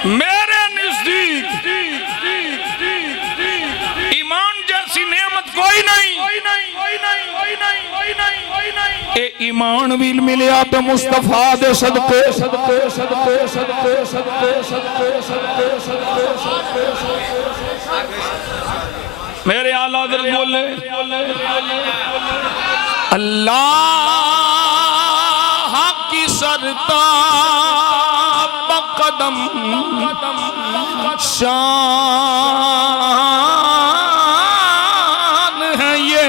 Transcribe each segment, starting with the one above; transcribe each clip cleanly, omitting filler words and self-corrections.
मेरे नजदीक ईमान जैसी नेमत कोई नहीं। ए ईमान भी मिलिया तो मुस्तफा दे सदके। मेरे आला हज़रत बोले अल्लाह की सरताब बकदम शान है ये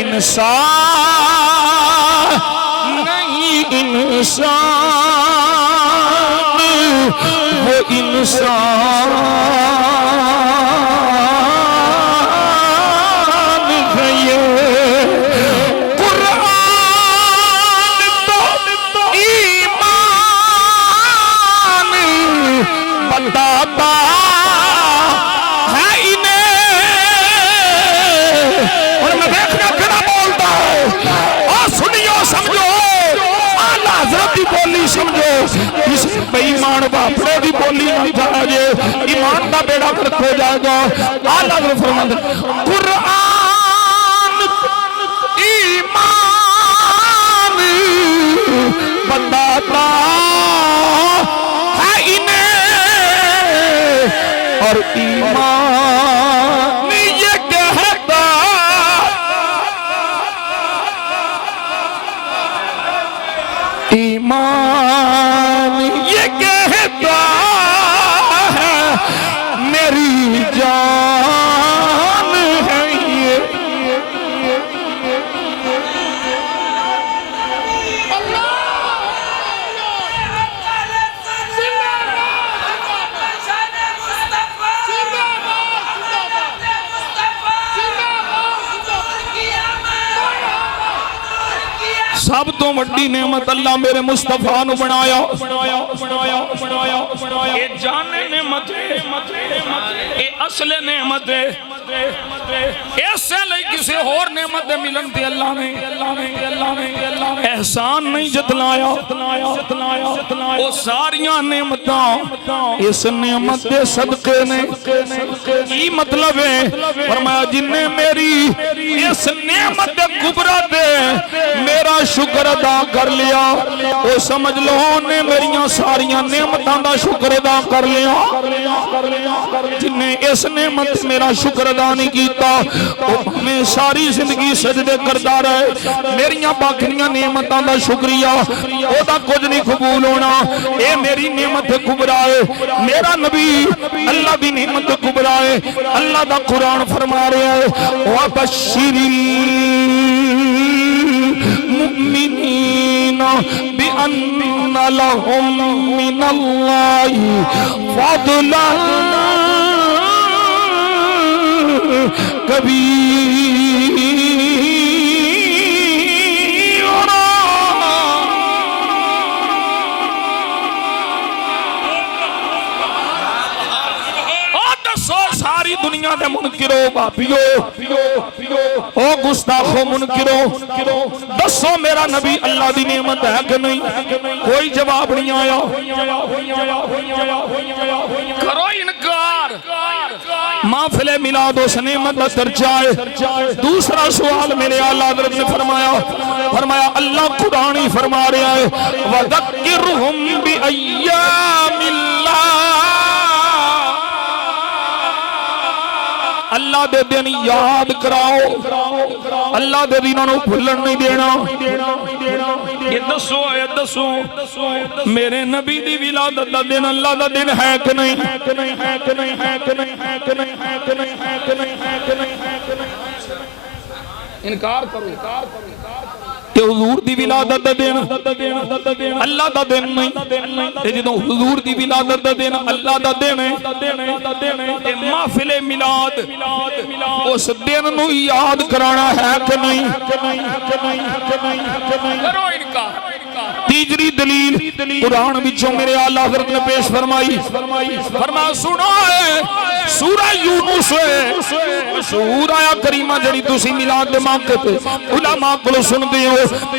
इंसान नहीं इंसान वो इंसान है ये। कुरान तो ईमान बताता है इन्हें। और मैं देखना क्या बोलता है और सुनियो समझो आला हज़रत की बोली समझो। इस बेईमान बापड़े की बोली ना जाए ईमान का बेड़ा गर्क हो जाएगा। आला हज़रत फरमाते कुरान ईमान बताता है इन्हें और ईमान ये कहता ईमान ये कहता है मेरी जान है ये। सब तो वड्डी नेमत अल्लाह मेरे मुस्तफा नु बनाया। ये जाने नेमत ये असले नेमत है। ऐसे लई किसी और नेमत दे मिलन दी अल्लाह ने एहसान नहीं जतलाया। वो सारियां नेमतां इस नेमत दे सदके ने। की मतलब है फरमाया जिन्ने मेरी इस नेमत दे कुबरा दे मेरा शुक्र अदा कर लिया वो समझ लो ने मेरिया सारिया नेमतां दा शुक्र अदा कर लिया। जिन्हें इस नेमत मेरा शुक्र अदा नहीं किया मैं सारी जिंदगी सजदे करता रहे। मेरिया बाकियां नेमतां दा शुक्रिया ओदा कुछ नहीं कबूल होना। ये मेरी नेमत कुबरा है। मेरा नबी अल्लाह दी नेमत कुबरा है। अल्लाह दा कुरान फरमा रहा है वा बशीरिल मुमिनीना बिअन्ना लहुम मिनल्लाहि फदलन कबीरा। सारी दुनिया दे मुनकिरो भापियो ओ गुस्ताखो मुनकिरो दसो मेरा नबी अल्लाह दी नेमत है कि नहीं? कोई जवाब नहीं आया। करो इनकार। महफिल मिलाद उस नेमत का दर्जा है। दूसरा सवाल मेरे आला हज़रत ने फरमाया अल्लाह कुरान ही फरमा रहा है वज़क्किरहुम बिअय्यामिल्लाह। अल्लाह दे दिन याद कराओ। अल्लाह दे दिनों को भूलन नहीं देना। ये दसो मेरे नबी दी विलादत दा दिन अल्लाह दा दिन है कि नहीं? इनकार करो कि हुजूर दी विलादत दा दिन अल्लाह दा दिन नहीं। ते जदों हुजूर दी विलादत दा दिन अल्लाह दा दिन है ते महफिल मिलाद उस दिन नु याद कराना है कि नहीं? करो इनकार। तीसरी दलील कुरान विचों मेरे आला हज़रत ने पेश फरमाई। फरमाया सुनो सूरह यूनुस मशहूर आया करीमा जड़ी तुसी मिलाद दे मौके ते उलमा कोलों सुनदे हो।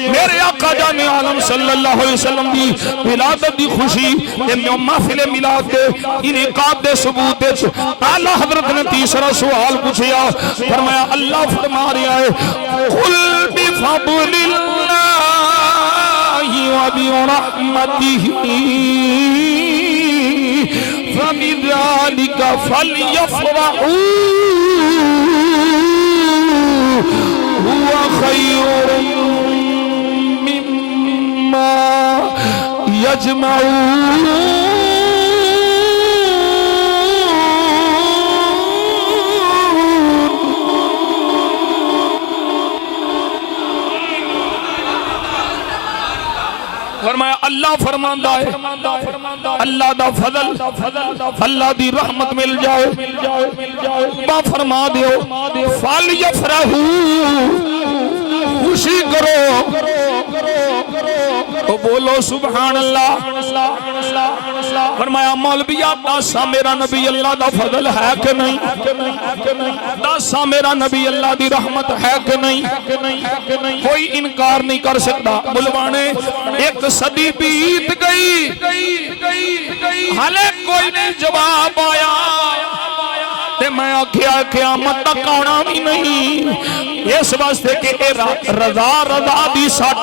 मेरे आका जाने आलम सल्लल्लाहु अलैहि वसल्लम दी विलादत दी खुशी ते महफिल मिलाद दे इनेकाद दे सबूत विच आला हज़रत ने तीसरा सवाल पूछया। फरमाया अल्लाह फरमा रहा है कुल बिफज़लिल्लाहि व बिरहमतिही फबिज़ालिका फलयफ़रहू हुवा खैरुम मिम्मा यजमऊन। फरमाया अल्लाह फरमांदा है अल्लाह दा फजल अल्लाह दी रहमत मिल जाए बा फरमा दियो फल यफरहू खुशी करो तो बोलो सुभान अल्लाह। फरमाया मौलविया दासा मेरा नबी अल्लाह दा फजल है कि नहीं, दासा मेरा नबी अल्लाह दी रहमत है कि नहीं, कोई इनकार नहीं कर सकता। बुलवाने एक सदी बीत गई हाले कोई नहीं जवाब आया ते मैं आख्या क़यामत तक आना भी नहीं। इस वास्ते कि रजा रजा दी सट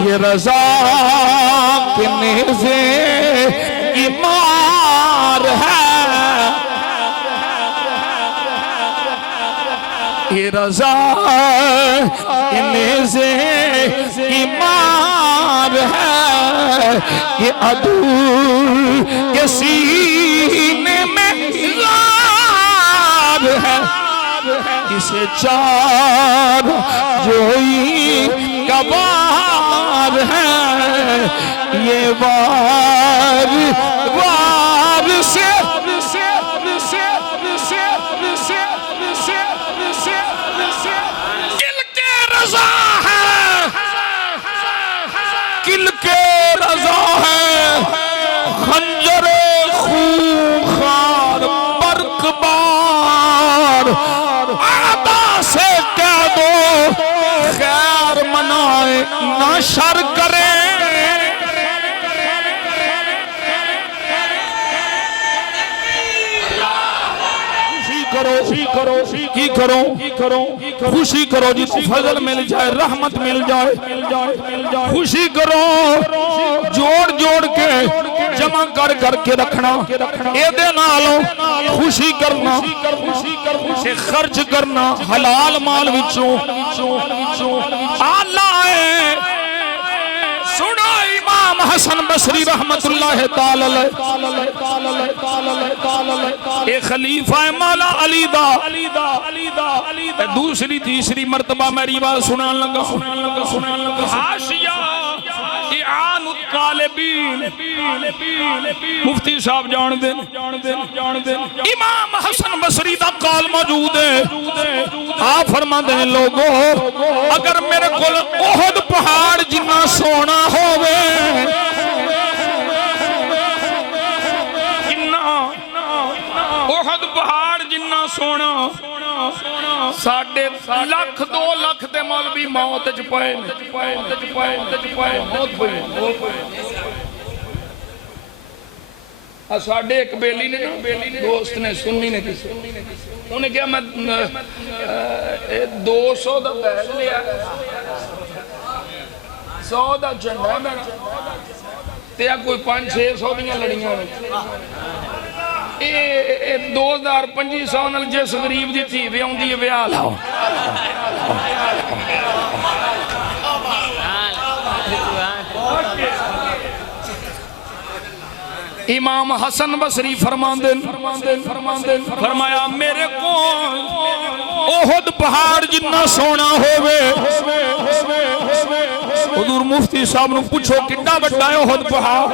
ये रजा के नेज़े ईमार है, ये रजा के नेज़े ईमार है, ये अदू के सीने में लार है, इसे चार जोई का वार है, ये वार वार से किल के रजा है, किल के रजा है, खंजरे खूंखार बरकबार आदा से कह दो खैर मनाए ना शर करे। खुशी करो जी फजल मिल जाए रहमत मिल जाए, खुशी करो जोड़ जोड़ के जमा कर करके रखना, एदे नालों खुशी करना से खर्च करना हलाल माल विचों आला है। सुनो इमाम हसन बसरी रहमतुल्लाह ताला ए खलीफा मौला अली दा दूसरी तीसरी मर्तबा मेरी बात सुनान लगा हाशिया मुफ्ती साहब जान दे इमाम हसन बसरी दा काल मौजूद है। आप फरमाते हैं लोगों अगर मेरे को ओहद पहाड़ जिन्ना सोना होवे ओहद पहाड़ जिन्ना सोना साढ़े लाख 2 लाख ते मौलवी मौत च पए साढ़े एक बेली ने दोस्त ने सुन्नी ने उन्हें क्या मैं 200 का बैग लिया 100 का झंडा मेरा ते कोई 500-600 दियां लड़ियां 2000-2500 नाल जिस गरीब दी धी विआउंदी है विआह लाओ। इमाम हसन बसरी फरमाया मेरे को ओहद पहाड़ जिन्ना सोना होवे। हुजूर मुफ्ती साहब ने पूछो कितना बड़ा है ओहद पहाड़?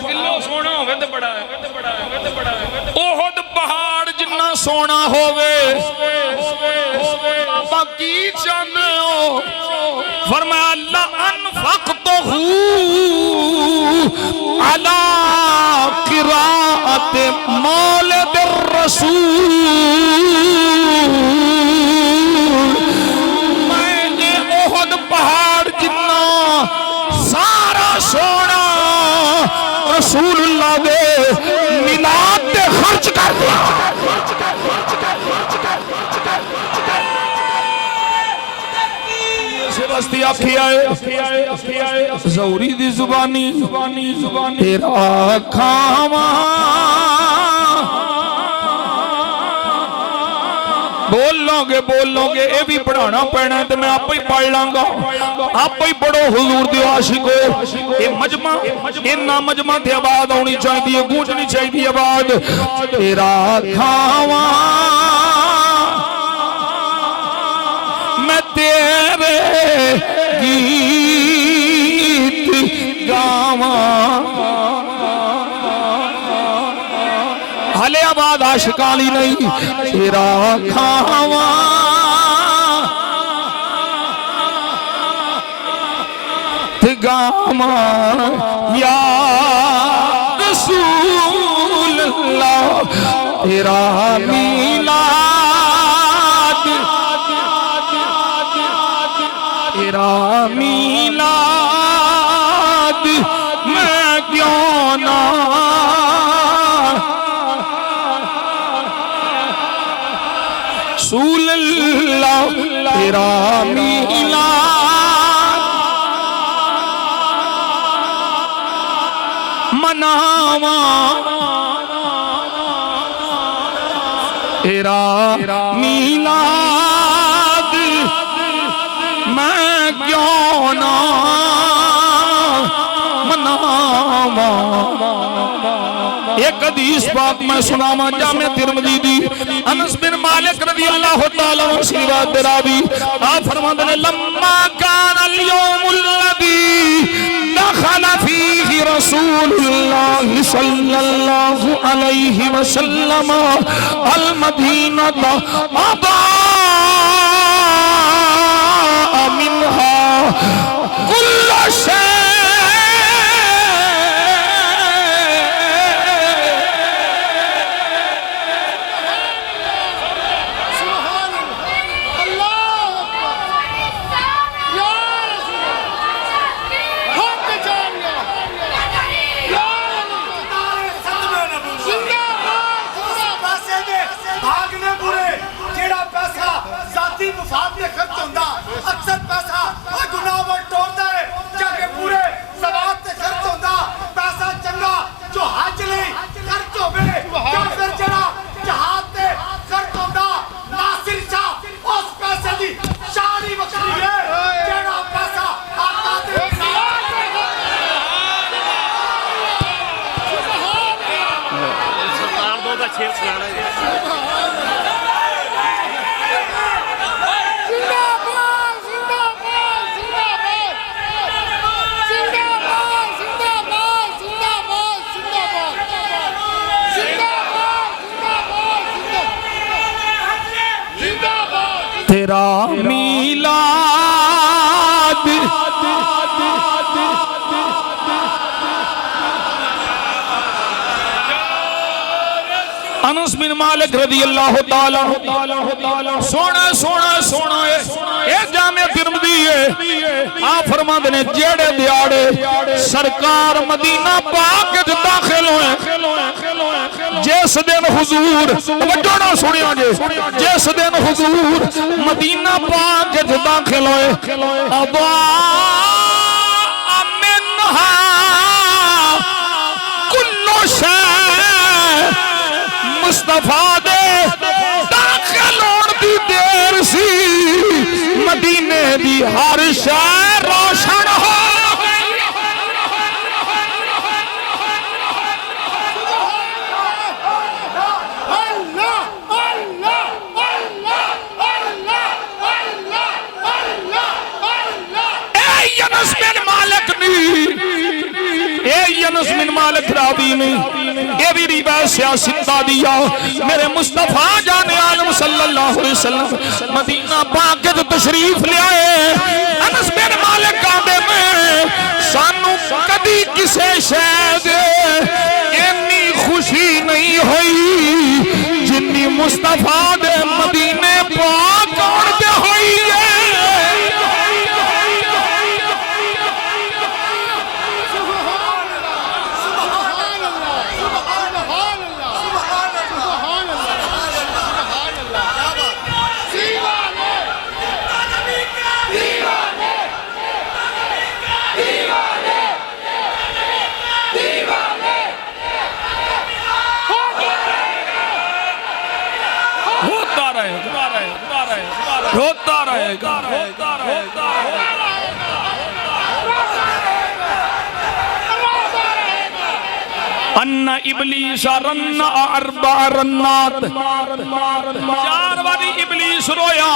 किलो सोना होवे ते बड़ा है। ओहद पहाड़ जिन्ना सोना होवे बाबा की चाहते हो? फरमाया अल्लाह अनफक़तहू अला क़िराअत मौलिद रसूल। मैंने ओहद पहाड़ जितना सारा सोना रसूलुल्लाह दे मिलाद पे खर्च कर दिया। बस्ती आखी आए ज़ौरी दी जुबानी तेरा खावा बोलोगे ये भी पढ़ाना पैना है तो मैं आप ही पढ़ लांगा। आप ही पढ़ो हुजूर दे आशिको। ये मजमा इन्ना मजमा ते आवाज आनी चाहिए, गूंजनी चाहिए आवाज। तेरा खावा मैं तेरे गीत गावा। हले आवाज आशिकाली नहीं। तेरा खावा ते गावा या रसूल अल्लाह। तेरा मीलाद तेरा मीलाद मैं क्यों ना रसूल अल्लाह। तेरा मीलाद मनावा। तेरा मीलाद मैं क्यों ना मनावा। एक हदीस बात मैं सुनावा जामे तिरमिज़ी दी। अनस बिन मालिक रज़ी अल्लाह तआला अन्हु से रिवायत रावी आप फरमाते हैं लम्मा कान अल यौमुल लज़ी दखल फीही रसूलुल्लाह सल्लल्लाहु अलैहि वसल्लम अल मदीनत अबा मिनहा कुल्ल शै। अक्सर पैसा गुनाह टोरता है जाके पूरे सवाब ते खर्च होता। पैसा चंगा जो हज ले खर्च होवे या फिर जरा जहाज ते खर्च होता। नासिर शाह उस पैसे दी शानी वक्री है जेड़ा पैसा आका दे सुल्तान दो दा शेर सुनाना है। तेरा मीलाद अनस बिन मालिक रज़ी अल्लाह तआला सोना सोना सोना है ये जामे तिरमिज़ी है। आप फरमाते ने जेड़े दिहाड़े सरकार मदीना पाक विच दाखिल होए जिस दिन हुजूर वड्डो ना सुनिया जे जिस दिन हुजूर मदीना पाक विच दाखिल होए अबा मिनहा कुल्लु शै मुस्तफा दे दाखिल होण दी देर सी मदीने दी हर शै रोशन हो गई। अनस बिन मालिक रावी में ये भी रिवायत सियासता दिया। मेरे मुस्तफा जाने आलम सल्लल्लाहु अलैहि वसल्लम मदीना पाक के तशरीफ ले आए। अनस बिन मालिक कहते में सानू कदी किसे शायद इतनी खुशी नहीं हुई जिन्नी मुस्तफा दे मदीने पाक आने ते हुई है। रोता रहेगा अन्ना इबलीस रन्ना अरबा रन्नात। 4 बारी इबलीस रोया,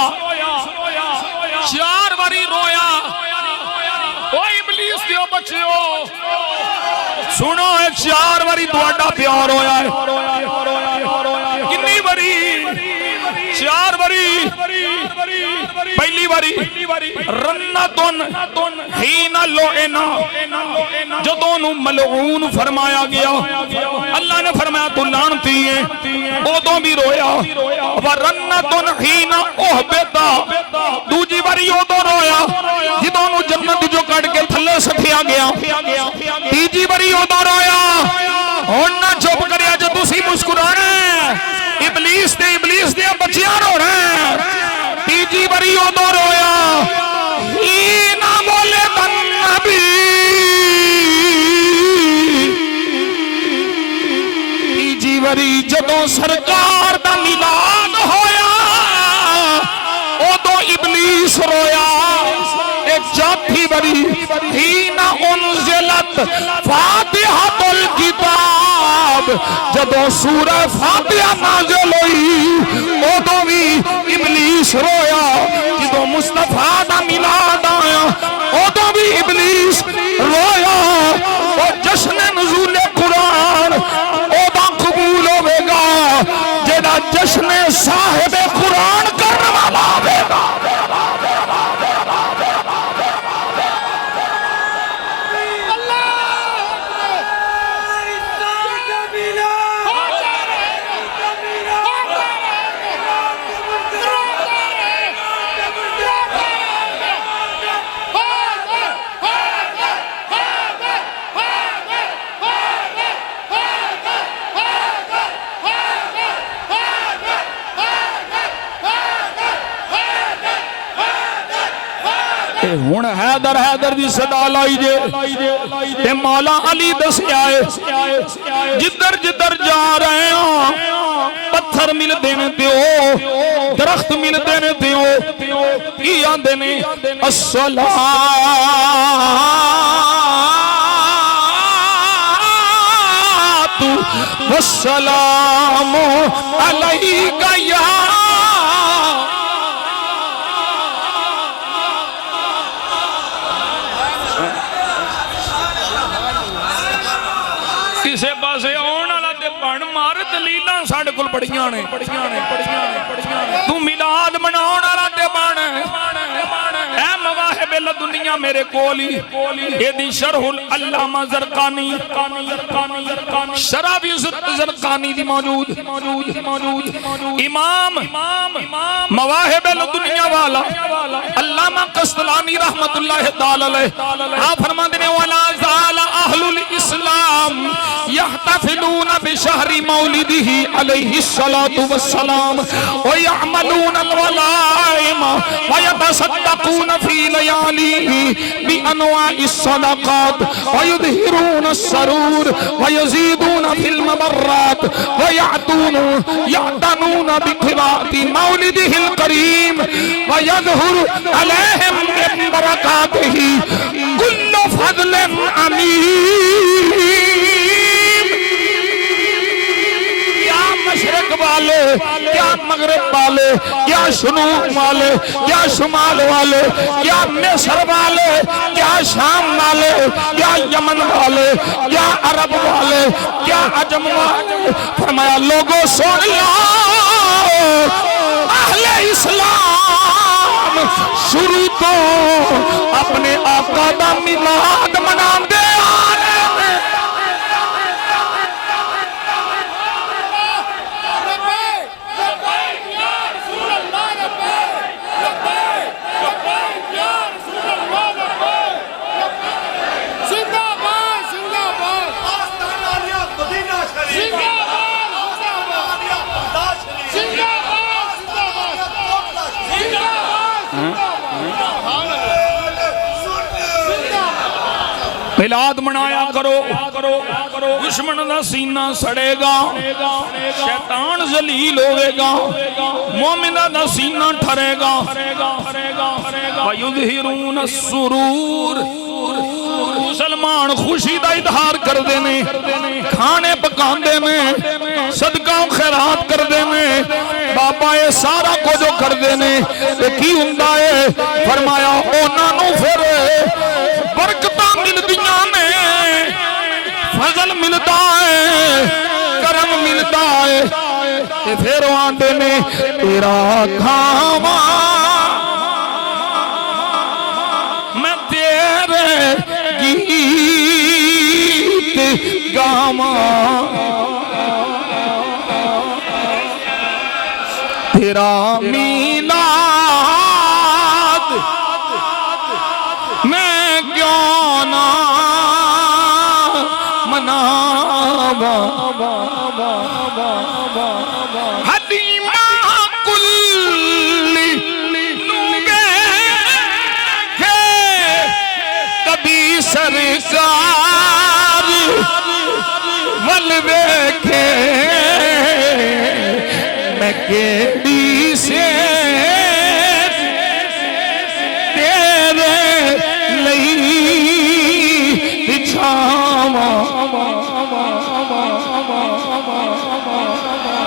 4 बारी रोया। ओ इबलीस दियो बच्चियो सुनो, 4 बारी तुहाडा प्यार होया है। कितनी बारी? 4 बारी। पहली बारी रन्नतुन हीना लोएना, जदों नु मलऊन फरमाया गया, अल्लाह ने फरमाया तू लानती है, उदों भी रोया। व रन्नतुन हीना उहबता, दूजी बारी उदों रोया जदों नु जन्नत जो कट के थल्ले सटिया गया। तीजी बारी उदों रोया। हुण ना चुप करिया जो तुसी मुस्कुराना, इबलीस दे बच्चियां रो रहे हैं। तीजी बारी उदों रोया। ना बोले नबी, तीजी बारी जदों सरकार दा मिलाद होया उदों इबलीस रोया। चौथी बारी हीना उनज़िलत फातिहतुल किताब, जदों सूरह फातिहा नाज़िल हुई उदों भी इबलीस रोया। जदों मुस्तफा दा मिलाद आया उदों भी इबलीस रोया। और जश्न नुज़ूल कुरान उदों कबूल होवेगा जेड़ा जश्न साहिब कुरान करने वाला होवेगा। हुण हैदर हैदर दी सदा लाई जे ते मौला अली दसिया है जिधर जिधर जा रहे हो पत्थर मिलते ने दियो, दरख्त मिलते ने दियो। की आंदे ने अस्सलातु वस्सलामु अलैका या किसे पासे आने वाला ते भण मार दलील साडे कोल बड़ियां ने। तू मिलाद मनाउण वाला ते बण ऐ मवाहिबुल दुनिया मेरे कोल ही एदी शरहुल अल्लामा ज़रक़ानी शराबी ज़रक़ानी दी मौजूद इमाम मवाहिबुल दुनिया वाला अल्लामा क़स्तलानी रहमतुल्लाहि तआला अलैह आप फरमाते ने वला ज़ाला अहलुल इस्लाम यहतफिलून बिशहरी मौलिदिही अलैहि सलातु वस्सलाम व यअमलून अलवलाइम व यतसद्दक़ून फी लयालिही बि अनवाइस सदक़ात व युज़हिरून अस्सरूर व यज़ीदून फिल मबर्रात व यअतनून बिक़िराअति मौलिदिहिल करीम व यज़हुरु अलैहिम मिन बरकातिही कुल्लु फ़ज़लिन अमीन। क्या मगरिब वाले, क्या शुनूक वाले, क्या शुमाल वाले, क्या मिस्र वाले, क्या शाम वाले, क्या यमन वाले, क्या अरब वाले, क्या अजम वाले। फरमाया लोगों सुन लो, अहले इस्लाम शुरू तो अपने आका दा मिलाद मनांदे आ रहे हैं। मिलाद मनाया करो, दुश्मन दा सीना सड़ेगा, शैतान जलील होगा, मोमिना दा सीना ठरेगा। वयुज़हिरून अस्सुरूर, मुसलमान खुशी दा इजहार करते हैं, खाने पकाते हैं, सदका खैरात करते हैं। बाबा ये सारा कुछ जो करते हैं की हुंदा है? फरमाया उन्होंने फिर बरकत मिलदियां ने, फजल मिलता है, करम मिलता है। फिर आंदे ने तेरा खावा मैं तेरे गीत गावा, तेरा मीलाद मैं क्यों ना मनावा। हदीमा कुल्ली नूगे कभी सरकार वल देखे मैं केड़ी से तेरे लई बिछावा,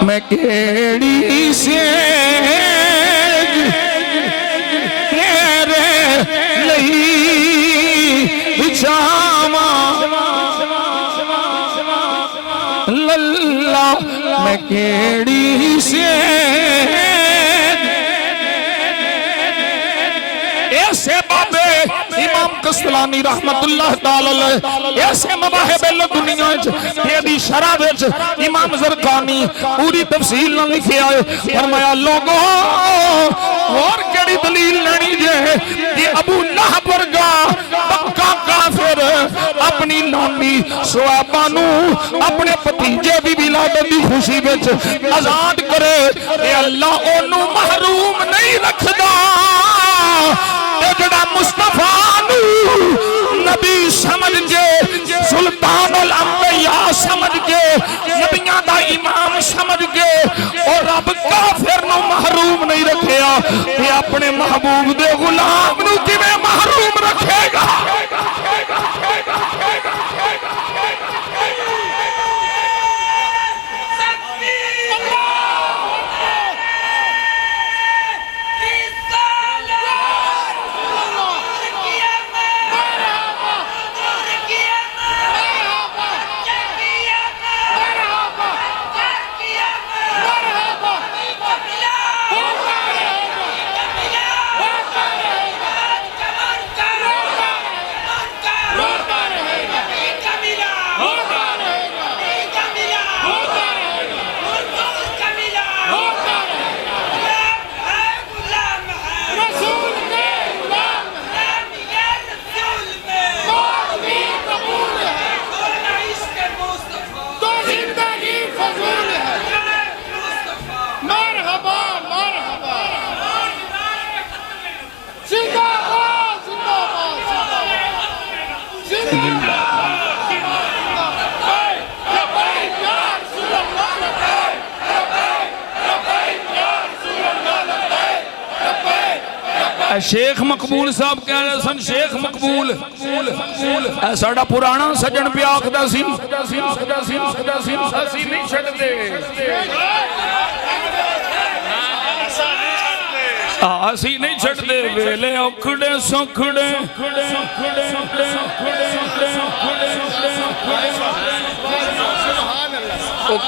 मैं केड़ी से तेरे लई बिछावा। लल्ला मैं केड़ी से ऐसे बाबे इमाम कस्तलानी रहमतुल्लाह ताला अलैह ऐसे मवाहिब दुनिया तेरी शरह विच इमाम ज़रक़ानी पूरी तफसील नाल लिखिया है। फरमाया लोगों और केड़ी दलील लेनी जे कि अबू लहब वर्गा पक्का काफिर अपनी नानी सुहैबा नू अपने भतीजे दी विलादत दी खुशी विच आजाद करे, अल्लाह ओनू महरूम नहीं रखदा। जड़ा मुस्तफा नबी समझ के, सुल्तानुल अंबिया समझ के, नबियां दा इमाम समझ के और रब काफिर नू महरूम नहीं रखेया, ते अपने महबूब दे गुलाम नू किवें महरूम रखेगा? शेख मकबूल साहब कह रहे सन, शेख मकबूल साडा पुराना सजन पे आखदा सी असीं नहीं छड्डदे। असी नहीं छड़ते वेले औखड़े सौखड़े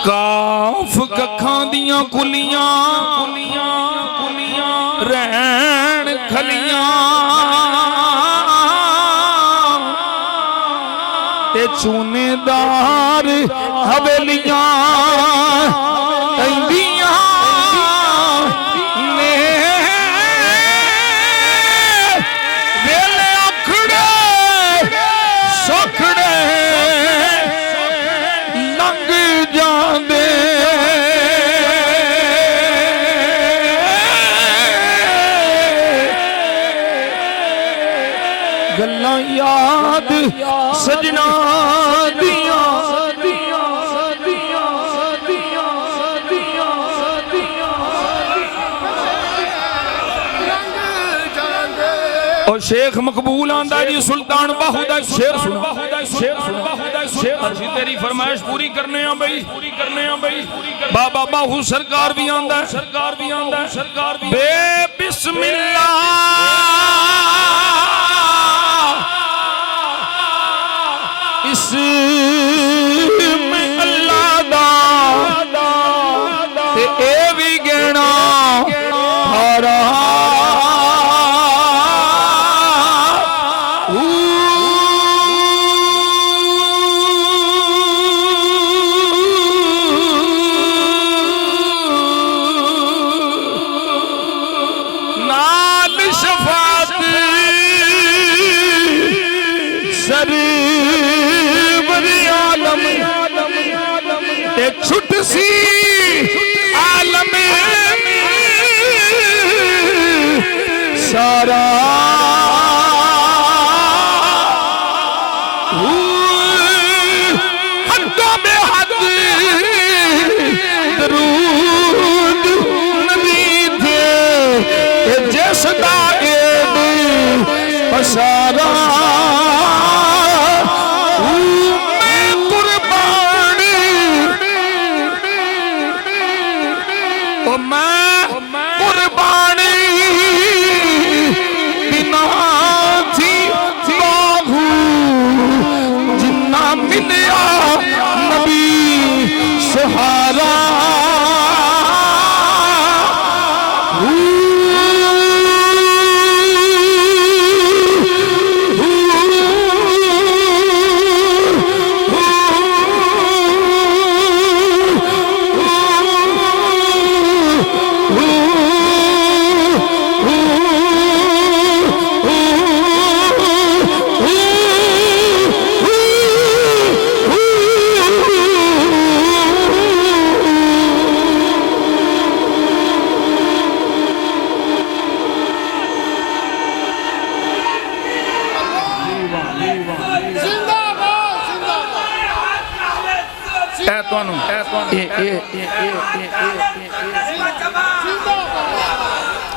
काफ कखां दियां कुलियां रहन खलियां ते चूनेदार हवेलियां तैंदियां ने वेले औखड़े सौखड़े लंघ जांदे गल्लां याद सजना और शेख मकबूल आंदा जी सुल्तान बाहू दा शेर सुना असी तेरी फरमाइश पूरी करने आ भाई बाबा बाहू सरकार भी आंदा बे बिस्मिल्लाह इसमें अल्लाह दा ते ए भी गहना हारा नाल शफात सरवरी आलम ते छुट सी आलम सारा हद्दों बेहद दरूद नबी थे जैसदा एद पसारा कुर्बानी बिना थी बाहू जिन्ना मिलिया नबी सहारा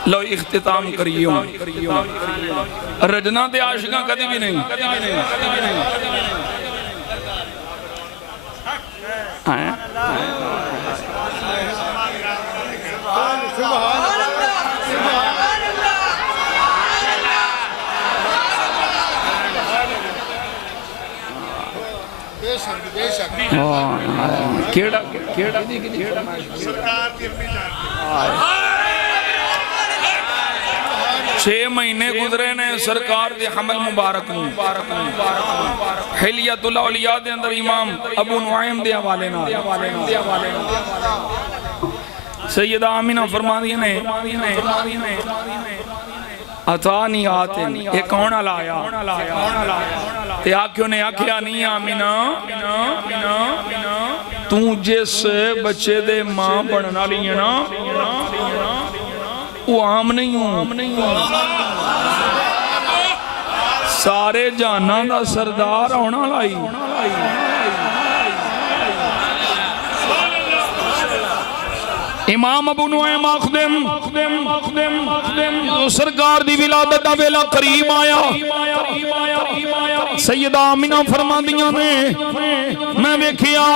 लो इख्तिताम करियो रजना दे आशिका कदी भी नहीं केड़ा केड़ा सरकार 6 महीने गुजरे ने सरकार दे हमल मुबारक हिलियतुल औलिया दे अंदर इमाम अबू नुआइम दे हवाले नाल सैयदा आमिना फरमांदी ने अता नहीं आते ये कौन लाया ते आख्यो ने आख्या नहीं आमिना तू जिस बच्चे दे मां बनने वाली है ना वो आम नहीं हूं सारे जाना दा सरदार होना लाई इमाम अबू नुआइम आखदम सरकार दी विलादत दा वेला करीब आया सैयदा आमिना फरमांदियां ने मैं वेखिया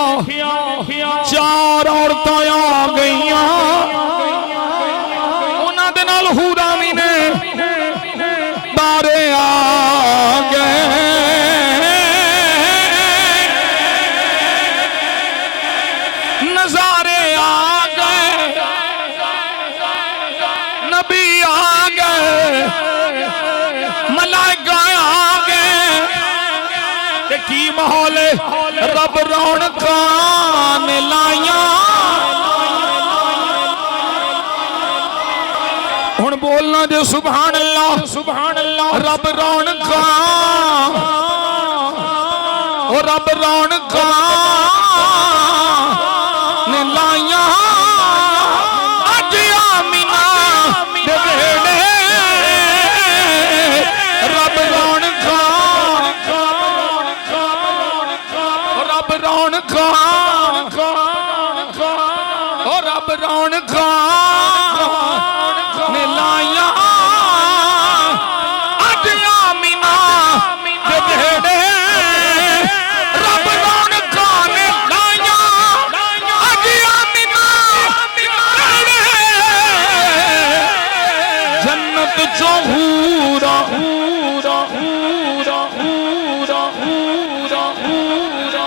4 औरतां आ गईयां उन्हां दे नाल हूरां वी ने नबी आ गए, मलाइका आ गए, की माहौल रब रौनकां ने लाइया। हुण बोलना जो सुभान अल्लाह, सुभान अल्लाह। रब रौनकां, ओ रब रौनकां ने लाइया। अज आमीना दे वेड़े रब रौनकां, रब रौनकां, ओ रब रौनकां ने लाइया। अज आमीना दे वेड़े रब रौनकां ने लाइया। अज आमीना दे वेड़े जन्नत चों हूरा, हूरा, हूरा, हूरा, हूरा, हूरा,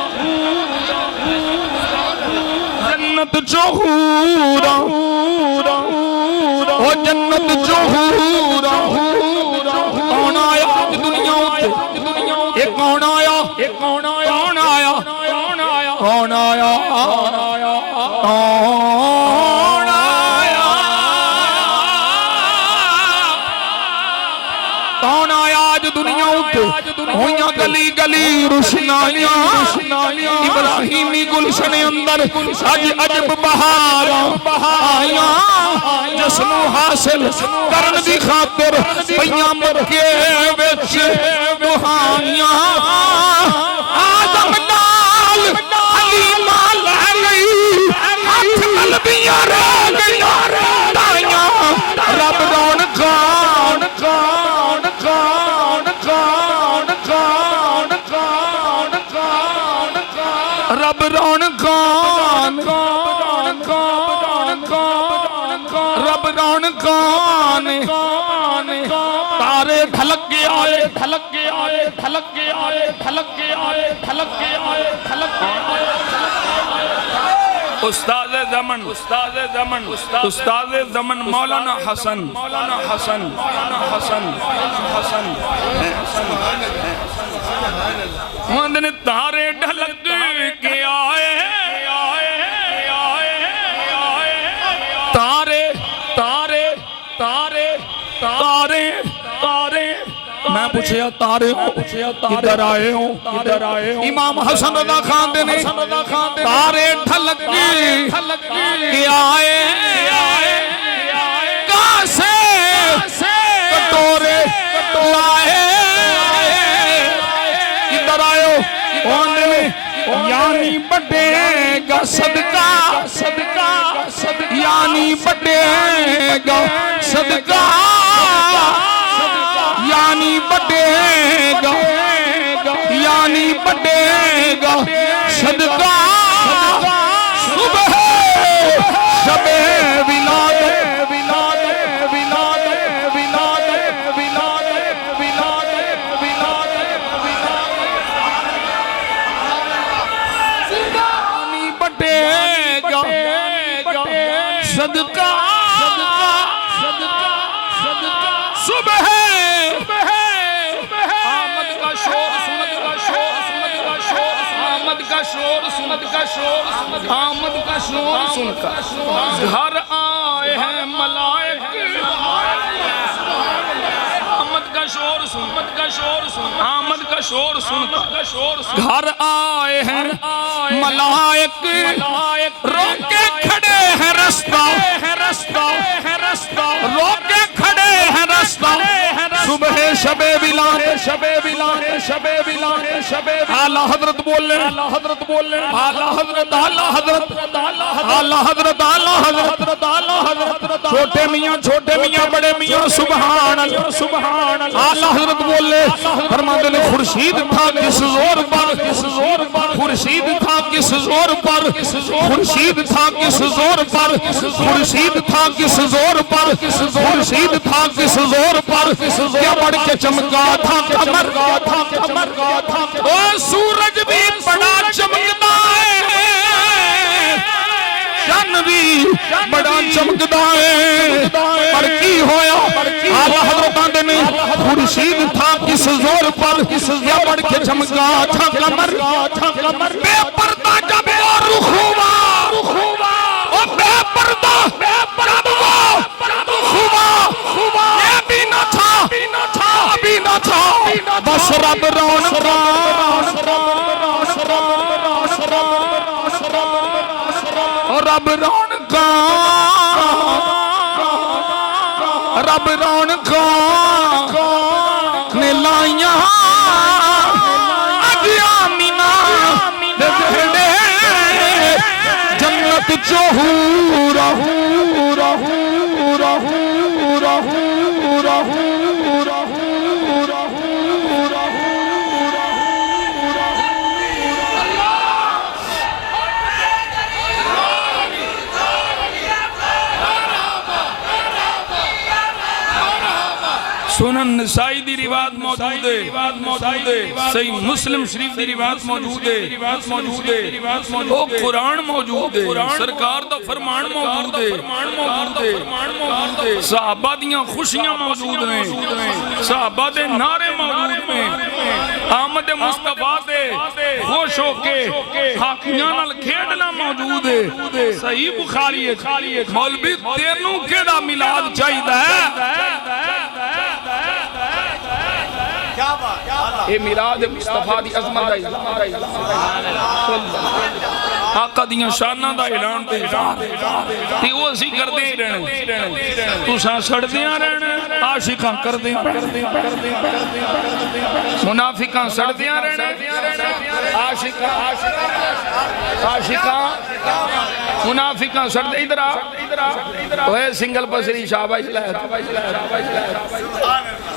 जन्नत चों हूरा, हूरा, हूरा, ओ जन्नत चों हूरा, हूरा। कौन आया आज दुनिया उत्ते? ये कौन आया? ये कौन आया? कौन आया? कौन आया? कौन आया? कौन आया? कौन आया? कौन आया आज दुनिया उत्ते? होइयां गली गली रुशनाइयां, इब्राहिमी गुलशन अंदर अज अजब बहारां आइयां। जसनू हासिल करन दी खातिर पईयां मक्के विच दुहाइयां। आदम नाल हलीमा लै गई, हथ मलदियां रह गईयां ताइयां। रब रौनकां, कौन कौन कौन कौन कौन कौन रब रौनकां, कौन कौन कौन रब रौनकां ने तारे ढलक के आए, ढलक के आए, ढलक के आए, ढलक के आए, ढलक के आए, ढलक के आए। उस्ताद ज़मन, उस्ताद ज़मन, उस्ताद ज़मन मौलाना हसन, मौलाना हसन, मौलाना हसन, हसन, हसन। तारे ढलक के आए, तारे तारे तारे तारे तारे। मैं पूछया तारे किधर आए हो, किधर आए हो? इमाम हसन रज़ा खान दे ने तारे ढलक के आए, कहां से कटोरे लाए? किधर आए हो? यानी बढ़ेगा सदका, सदका, यानी बढ़ेगा सदका, यानी बढ़ेगा, यानी बढ़ेगा सदका। सुबह शबे विलादत, विलादत, विलादत, विलादत, विलादत, विलादत, विलादत, यानी बढ़ेगा सदका, सदका, सदका। सुबह आमद का शोर, सुनत का शोर, सुनत का शोर, आमद का शोर, सुनत का शोर, आमद का शोर सुनकर घर आए हैं मलाइक। आमद का शोर सुन, आमद का शोर सुन, आमद का शोर सुनकर घर आए हैं मलाइक। रोक के खड़े हैं रास्ता, रास्ता, रास्ता, रोक के खड़े हैं रास्ता। सुबह शबे बिलाने, शबे बिलाने, शबे बिलाने, शबे। आला हजरत बोले, आला हजरत बोले, आला हजरत, आला हजरत, आला हजरत, आला हजरत, आला हजरत। छोटे मियाँ, छोटे मियाँ, बड़े मियाँ, सुभान अल्लाह, सुभान अल्लाह। आला हजरत बोले, फरमाते ने खुर्शीद था किस जोर पर, किस जोर पर खुर्शीद था, किस जोर पर खुर्शीद था, किस जोर पर खुर्शीद था, किस जोर पर खुर्शीद था, किस जोर पर क्या बढ़ के चमका था कमर, कमर ओ सूरज भी बड़ा चमकता है, चन भी बड़ा चमकदा है पर की होया आला हजरत आंदे ने खुर्शीद था किस जोर पर या बढ़ के चमका था कमर बेपर्दा जब वो रुख हुआ ओ बेपर्दा ये भी न था बस रब रौनक रब रौनक ने लाइया अज आमीना दे जेड़े जन्नत चो हूरा सुनन नसाई दी रिवायत मौजूद है सही मुस्लिम शरीफ दी रिवायत मौजूद है ओ कुरान मौजूद है सरकार दा फरमान मौजूद है सहाबा दियां खुशियां मौजूद ने सहाबा दे नारे मौजूद ने आमद मुस्तफा दे खुश होके हाकियां नाल खेडना मौजूद है सही बुखारी है मौलवी तेनू केड़ा मिलाद चाहिदा है ये मिलाद मुस्तफा दी अजमत दा इज़हार आका दियां शानां दा ऐलान ते वो असीं करदे ही रहना तुसां सड़दियां रहना आशिकां करदियां मुनाफिकां सड़दियां रहना आशिकां मुनाफिकां सड़दे इधर आ ओए सिंगल पसरी शाबाश लै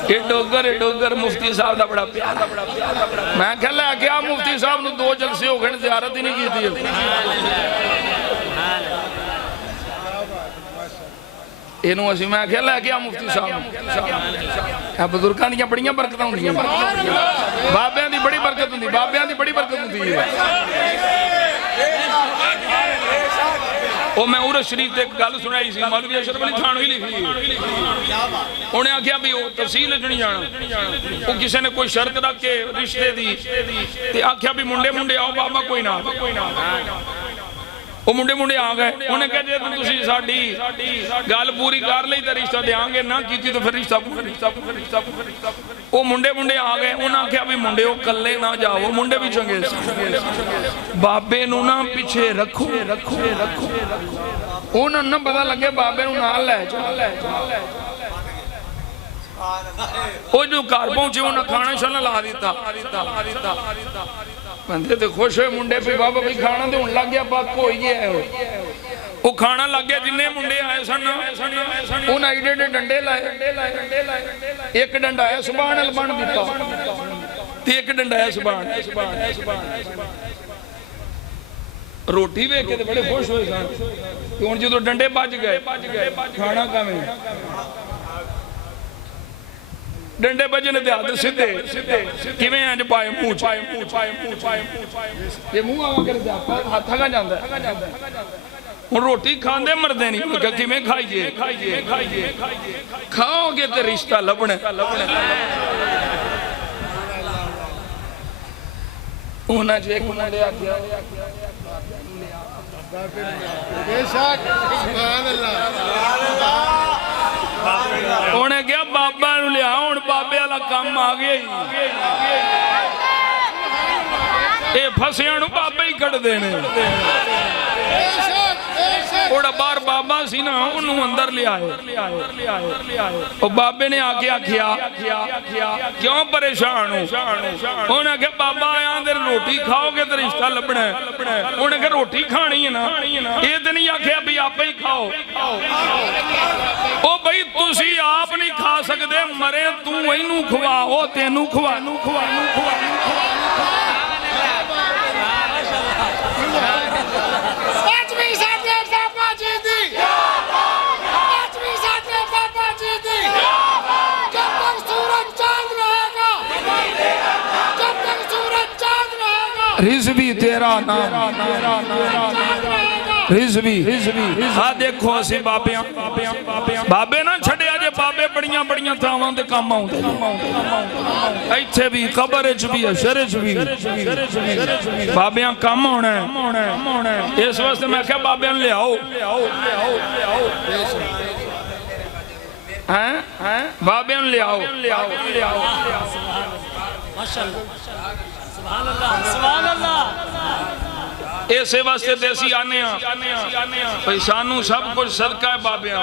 ये डोगर मुफ्ती साहब का बड़ा प्यार मैं क्या लैके आ मुफ्ती साहब ने 2 जलसे हो गए ज़ियारत ही नहीं की इनू असी मैं क्या लैके आ मुफ्ती साहब बजुर्गों दी बड़िया बरकत होंगी बाबियां दी बड़ी बरकत होंगी बाबियां दी बड़ी बरकत होंगी वो मैं उरस शरीफ से एक गल सुनाई सी मौलवी अशरफ अली थानवी लिखी उन्हें आख्या भी तहसील नहीं जाना वो किसी ने कोई शर्त रख के रिश्ते दी आख्या भी मुंडे आओ बाबा कोई ना वो मुंडे आ गए उन्हें कहा जे तुसीं साडी गल पूरी कर लई तो रिश्ता देंगे ना की तो फिर रिश्ता वो मुंडे आ गए उन्हें आख्या भी मुंडे कल्ले ना जाओ मुंडे भी चंगे बाबे नू ना पिछे रखो उन्होंने ना पता लगे बाबे नू नाल लै वो जो घर पहुंचे उन्हें खाना शाना ला दिता बंदे तो खुश हुए मुंडे पे बाबा भाई खाना तो हुण लग गया पक हो ही है वो खाना लग गया जिन्ने मुंडे आए सन उन्हें एडे एडे डंडे लाए एक डंडा है सुभान अल बन दिता एक डंडा है सुभान रोटी वेख के बड़े खुश हुए सन हुण जो डंडे बज गए खाना कमें डंडे बजने दे हाथ सीधे किवें इंज पाए मुंह ये मुंह आवा कर हाथ का जांदा हुण रोटी खांदे मरदे नहीं किवें खाइए खाओगे ते रिश्ता लभना उन्हां च एक मुंडे आख्या बेशक सुभान अल्लाह उन्हें क्या बाबा लिया हुण बाबे वाला काम आ गया ये फसियां नूं बाबे ही कट देने थोड़ा बार बाबा सी ना उन्होंने अंदर ले आए बाबे ने आके आख्या क्यों परेशान हो उन्हें आख्या बाबा आया रोटी खाओगे तो रिश्ता लभना है उन्हें आख्या रोटी खानी है ना ये तो नहीं आख्या भी आप ही खाओ ओ भाई तुसी आप नहीं खा सकते मरे तू इनू खवा ओ तेनू खवा रिज़वी तेरा नाम रिजवी आ देखो असी बाबे बाबे ना छड़िया जे बाबे बड़िया बड़िया थावां दे काम आउंदे इत्थे भी कबर च भी अशर च भी बाबियां काम होना है इस वास्ते मैं क्या बाबियां ले आओ हैं बाबियां ले आओ इसे वास्ते देसी आने भाई सानू सब कुछ सदका है बाबियां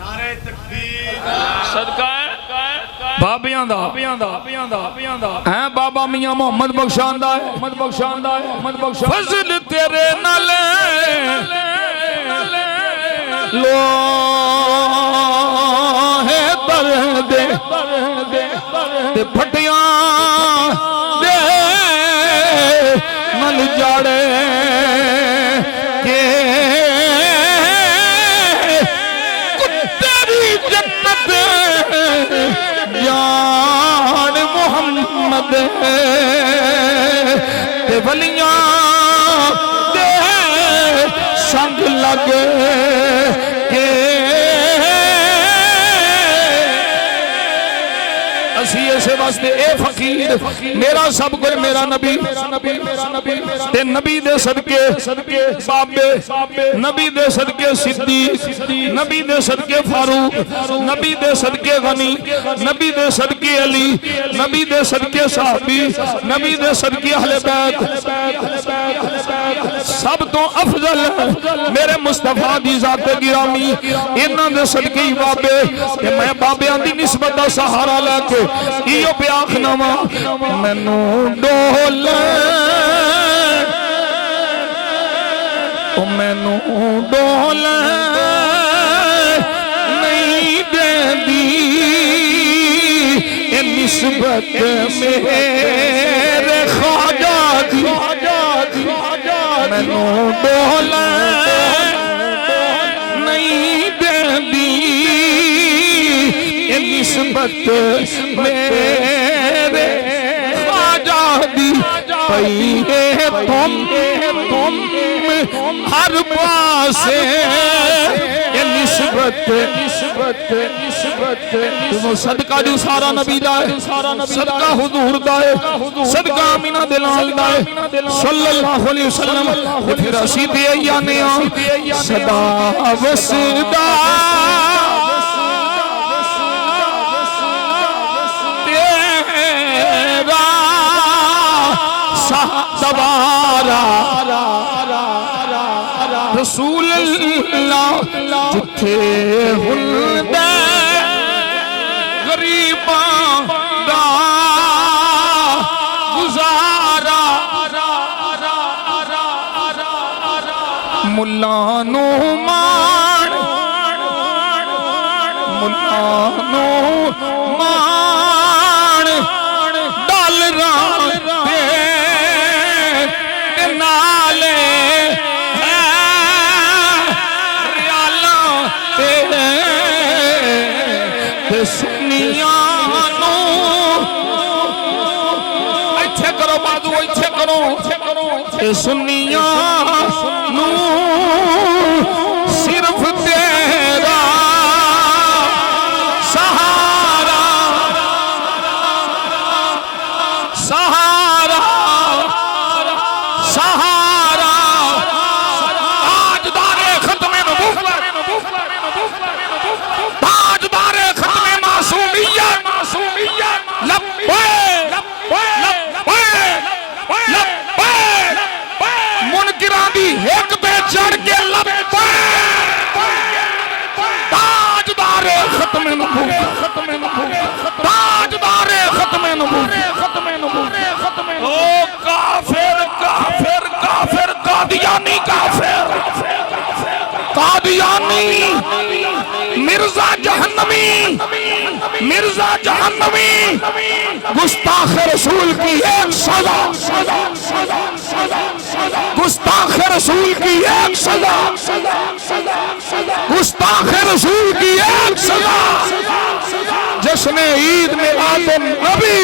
नारे तकबीर सदका है बाबियां दा हैं बाबा मियां मोहम्मद बख्शांदा है फजल तेरे नाल लो है दर्द ते फटियां दे नल जाड़े के कुत्ते भी जन्नत जान मोहम्मद ते वलियां दे संग लग के असी ऐसे वास्ते ए फकीर मेरा सब कुछ मेरा नबी ते नबी दे सदके बाबे नबी दे सदके सिद्दीक नबी दे सदके फारूक नबी दे सदके गनी नबी दे सदके अली नबी दे सदके साहबी नबी दे सदके अहले बैत सब तो अफजल मेरे मुस्तफा दी जात गिरामी इन्हां दे सदके ही बाबे ते मैं बाबियां दी निस्बत दा सहारा लेके इहो पे आखना वा मैनू डोल मैनू डोल नहीं देंदी ए निस्बत मेरे ख्वाजा दी मैनू डोल नहीं देंदी ए निस्बत मेरे ख्वाजा दी पई तुम हर पासे ये निस्बत तुम सदका जो सारा नबी दा है सदका हुजूर दा है सदका अमीना दे लाल दा है सल्लल्लाहु अलैहि वसल्लम फिर असी ते आने सदा वसदा तेरा सहारा रसूल अल्लाह जिथे हुंदा गरीबां दा गुजारा मुल्ला नु मान डॉलरां दे नाले सुनिया सिर्फ तेरा सहारा सहारा सहारा ताजदारे खत्मे ताजदारे खत्मे मासूमियत मुनकिरां दी हिक पे चढ़ के लपे ताजदारे खत्मे ताजदारे खत्मे ओ काफिर काफिर काफिर कादियानी काफिर कादियानी मिर्जा जहन्नमी गुस्ताख रसूल की एक सजा गुस्ताख रसूल की एक सजा गुस्ताख रसूल की एक सजा जिसने ईद मिलाद नबी